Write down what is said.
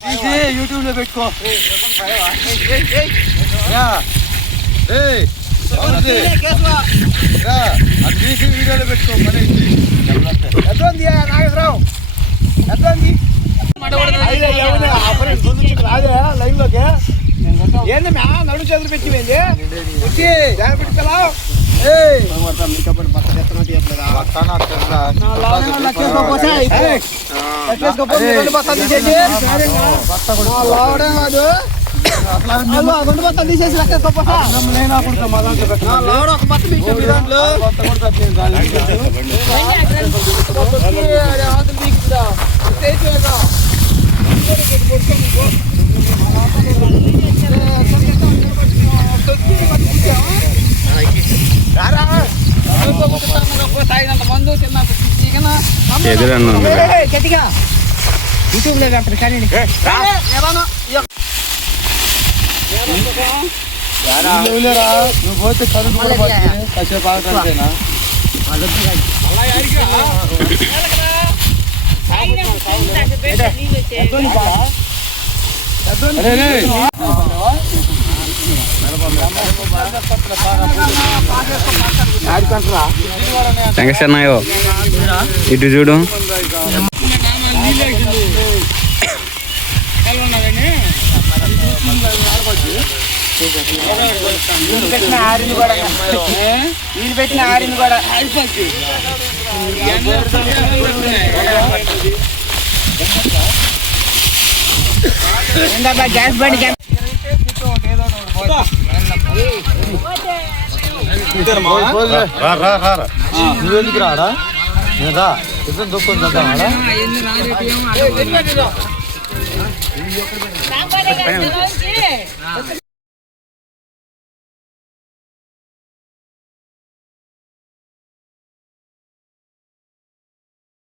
YouTube లో పెట్టుకో. అది తీసి వీడియోలో పెట్టుకో. మరి ఎట్లుంది నాగేశ్వరరావు? ఎట్లుంది? లైన్ లోకి ఏంది మ్యా నడు చేతులు పెట్టింది పెట్టుకోలా. తీసేసి గట్టిగా యూట్యూబ్ లో పెడతారు కానీ నువ్వు పోతే కరువు కాసేపు ఆగంటేనా వెంకటేశ్వరనాయో ఇటు చూడు. పెట్టిన ఆరింది కూడా వీళ్ళు పెట్టిన ఆరింది కూడా గ్యాస్ బండి నువ్వెందుకు రాడా? రా ఇద్దరు దుఃఖం చద్దామాడా?